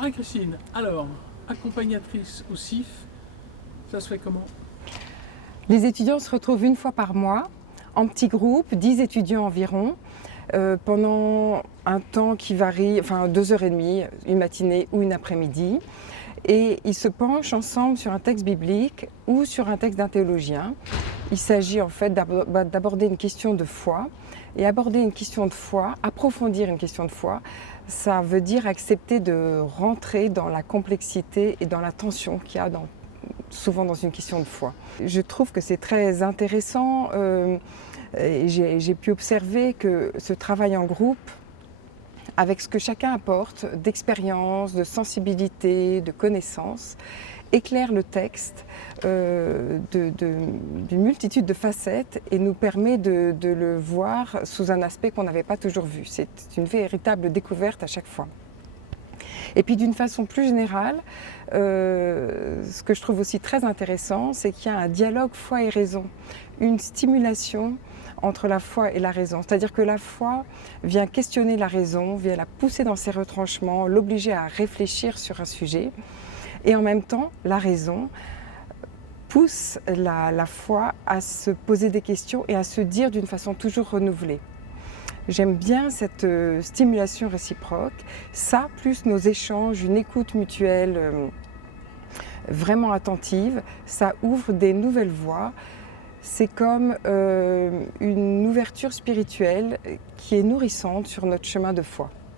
Marie-Christine, alors, accompagnatrice au CIF, ça se fait comment? Les étudiants se retrouvent une fois par mois, en petits groupes, 10 étudiants environ, pendant un temps qui varie, enfin 2h30, une matinée ou une après-midi. Et ils se penchent ensemble sur un texte biblique ou sur un texte d'un théologien. Il s'agit en fait d'aborder une question de foi. Et aborder une question de foi, approfondir une question de foi, ça veut dire accepter de rentrer dans la complexité et dans la tension qu'il y a souvent dans une question de foi. Je trouve que c'est très intéressant. J'ai pu observer que ce travail en groupe, avec ce que chacun apporte d'expérience, de sensibilité, de connaissances, éclaire le texte d'une multitude de facettes et nous permet de le voir sous un aspect qu'on n'avait pas toujours vu. C'est une véritable découverte à chaque fois. Et puis d'une façon plus générale, ce que je trouve aussi très intéressant, c'est qu'il y a un dialogue foi et raison, une stimulation entre la foi et la raison. C'est-à-dire que la foi vient questionner la raison, vient la pousser dans ses retranchements, l'obliger à réfléchir sur un sujet. Et en même temps, la raison pousse la foi à se poser des questions et à se dire d'une façon toujours renouvelée. J'aime bien cette stimulation réciproque, ça plus nos échanges, une écoute mutuelle vraiment attentive, ça ouvre des nouvelles voies. C'est comme une ouverture spirituelle qui est nourrissante sur notre chemin de foi.